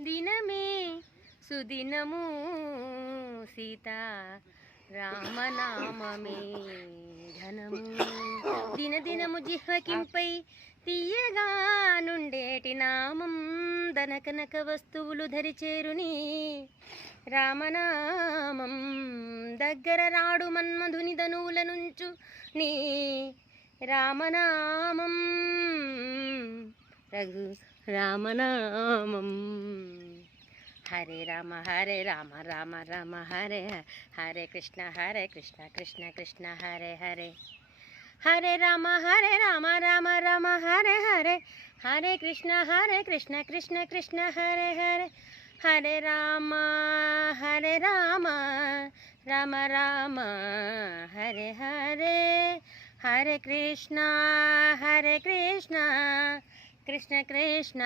దినమే సుదినము సీతా రామనామమే ఘనము. దినదినము జిహ్వకింపై తీయగా నుండేటి నామం దనకనక వస్తువులు ధరిచేరుని రామనామం. దగ్గర రాడు మన్మధుని ధనువుల నుంచు నీ రామనామం రఘు రామనామం. హరే రామ రామ రామ హరే హరే కృష్ణ కృష్ణ కృష్ణ హరే హరే. హరే రామ రామ రామ హరే హరే. హరే కృష్ణ కృష్ణ కృష్ణ హరే హరే. హరే రామ రామ రామ హరే హరే. హరే కృష్ణ కృష్ణ కృష్ణ